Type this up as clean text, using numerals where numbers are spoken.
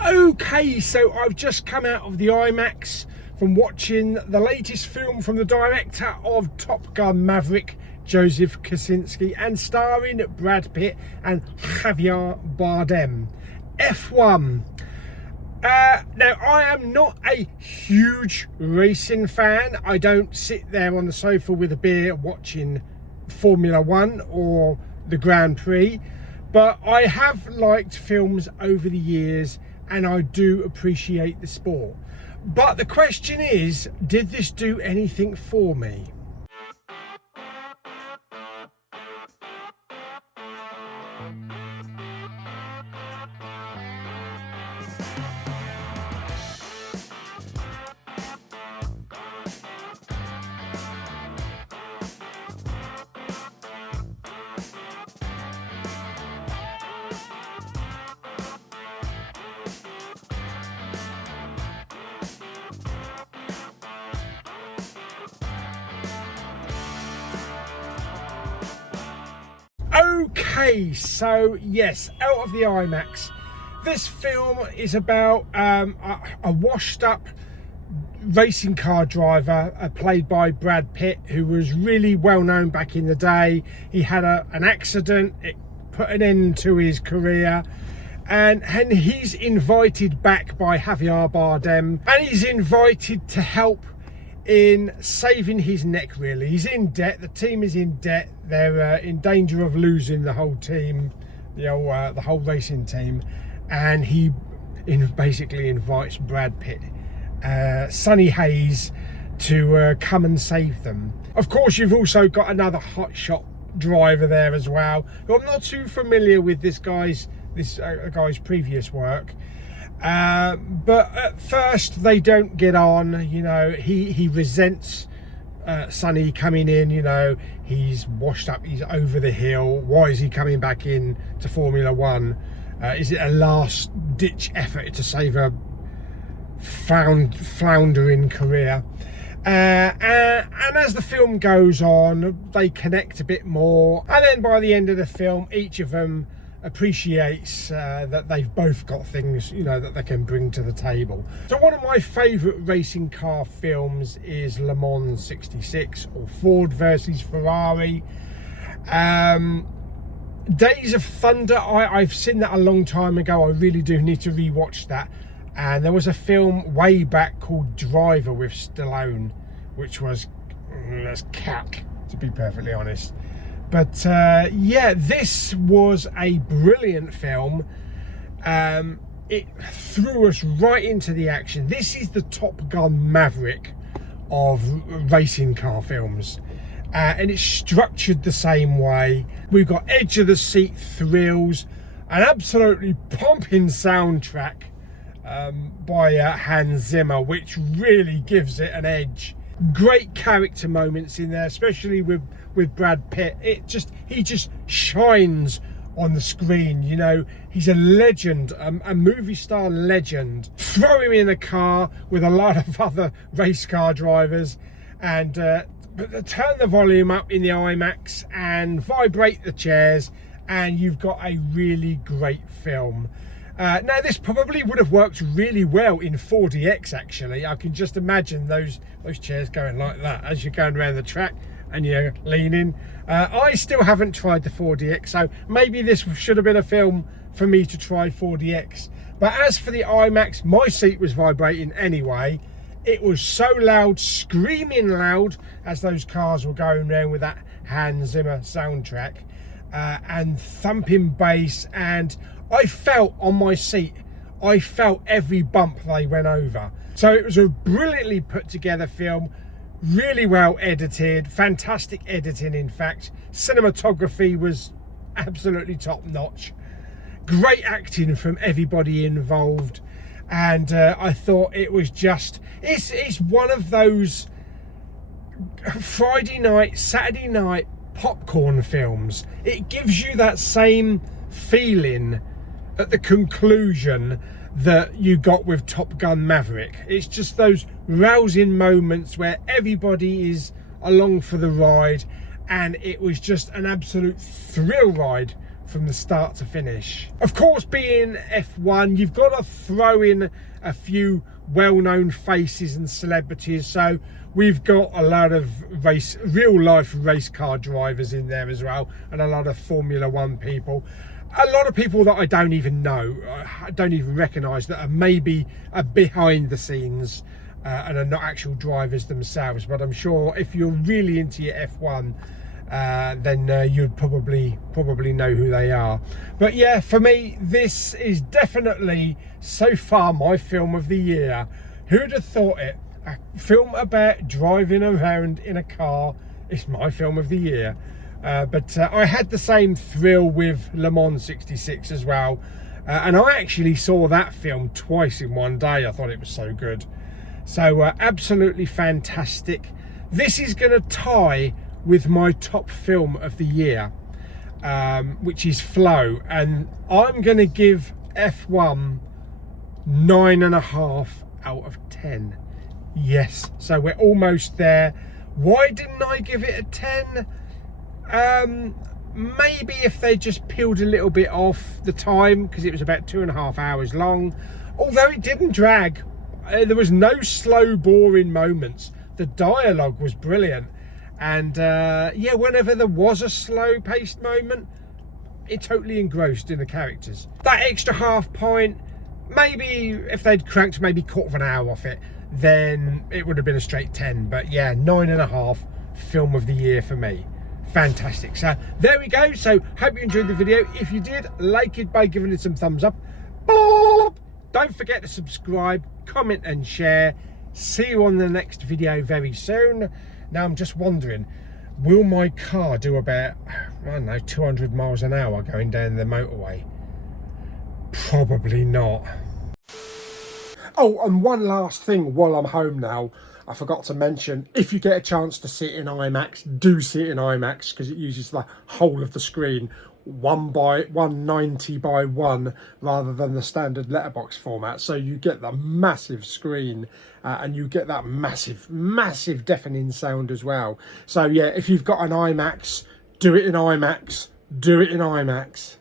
Okay, so I've just come out of the IMAX from watching the latest film from the director of Top Gun Maverick, Joseph Kosinski, and starring Brad Pitt and Javier Bardem. F1. Now, I am not a huge racing fan. I don't sit there on the sofa with a beer watching Formula One or the Grand Prix, but I have liked films over the years and I do appreciate the sport. But the question is, did this do anything for me? Okay, so yes, out of the IMAX. This film is about a washed up racing car driver played by Brad Pitt, who was really well known back in the day. He had an accident, it put an end to his career, and he's invited back by Javier Bardem, and he's invited to help in saving his neck. Really, he's in debt, the team is in debt, they're in danger of losing the whole team, the whole racing team, and he basically invites Brad Pitt, Sonny Hayes, to come and save them. Of course, you've also got another hotshot driver there as well, who I'm not too familiar with this guy's previous work. But at first they don't get on. He resents Sonny coming in. He's washed up, he's over the hill. Why is he coming back in to Formula One? Is it a last ditch effort to save a floundering career? And as the film goes on, they connect a bit more, and then by the end of the film, each of them appreciates that they've both got things that they can bring to the table. So one of my favorite racing car films is Le Mans 66, or Ford versus Ferrari. Days of Thunder, I've seen that a long time ago. I really do need to rewatch that. And there was a film way back called Driver with Stallone, which was that's cack, to be perfectly honest. But yeah, this was a brilliant film. It threw us right into the action. This is the Top Gun Maverick of racing car films. And it's structured the same way. We've got edge of the seat thrills, an absolutely pumping soundtrack by Hans Zimmer, which really gives it an edge. Great character moments in there, especially with Brad Pitt. He just shines on the screen. He's a legend, a movie star legend. Throw him in a car with a lot of other race car drivers, and turn the volume up in the IMAX and vibrate the chairs, and you've got a really great film. Now, this probably would have worked really well in 4DX, actually. I can just imagine those chairs going like that as you're going around the track and you're leaning. I still haven't tried the 4DX, so maybe this should have been a film for me to try 4DX. But as for the IMAX, my seat was vibrating anyway. It was so loud, screaming loud, as those cars were going around with that Hans Zimmer soundtrack, and thumping bass, and I felt on my seat, I felt every bump they went over. So it was a brilliantly put together film, really well edited, fantastic editing in fact. Cinematography was absolutely top notch. Great acting from everybody involved. And I thought it was just, it's one of those Friday night, Saturday night popcorn films. It gives you that same feeling at the conclusion that you got with Top Gun Maverick. It's just those rousing moments where everybody is along for the ride, and it was just an absolute thrill ride from the start to finish. Of course, being F1, you've got to throw in a few well-known faces and celebrities, so we've got a lot of real life race car drivers in there as well, and a lot of Formula One people, a lot of people that I don't even know, I don't even recognise, that are maybe behind the scenes and are not actual drivers themselves. But I'm sure if you're really into your F1, then you'd probably know who they are. But yeah, for me, this is definitely so far my film of the year. Who'd have thought it? A film about driving around in a car is my film of the year. But I had the same thrill with Le Mans 66 as well, and I actually saw that film twice in one day. I thought it was so good. So absolutely fantastic. This is going to tie with my top film of the year, which is Flow, and I'm going to give F1 9.5 out of 10. Yes, so we're almost there. Why didn't I give it a 10? Maybe if they just peeled a little bit off the time, because it was about 2.5 hours long, although it didn't drag. There was no slow boring moments. The dialogue was brilliant, and yeah, whenever there was a slow paced moment, it totally engrossed in the characters. That extra half point, maybe if they'd cranked maybe quarter of an hour off it, then it would have been a straight 10. But yeah, 9.5 film of the year for me. Fantastic. So there we go. So hope you enjoyed the video. If you did, like it by giving it some thumbs up. Don't forget to subscribe, comment and share. See you on the next video very soon. Now I'm just wondering, will my car do about, I don't know, 200 miles an hour going down the motorway? Probably not. Oh, and one last thing while I'm home now, I forgot to mention, if you get a chance to see it in IMAX, do see it in IMAX, because it uses the whole of the screen, 190 by 1 rather than the standard letterbox format. So you get the massive screen and you get that massive deafening sound as well. So yeah, if you've got an IMAX, do it in IMAX. Do it in IMAX.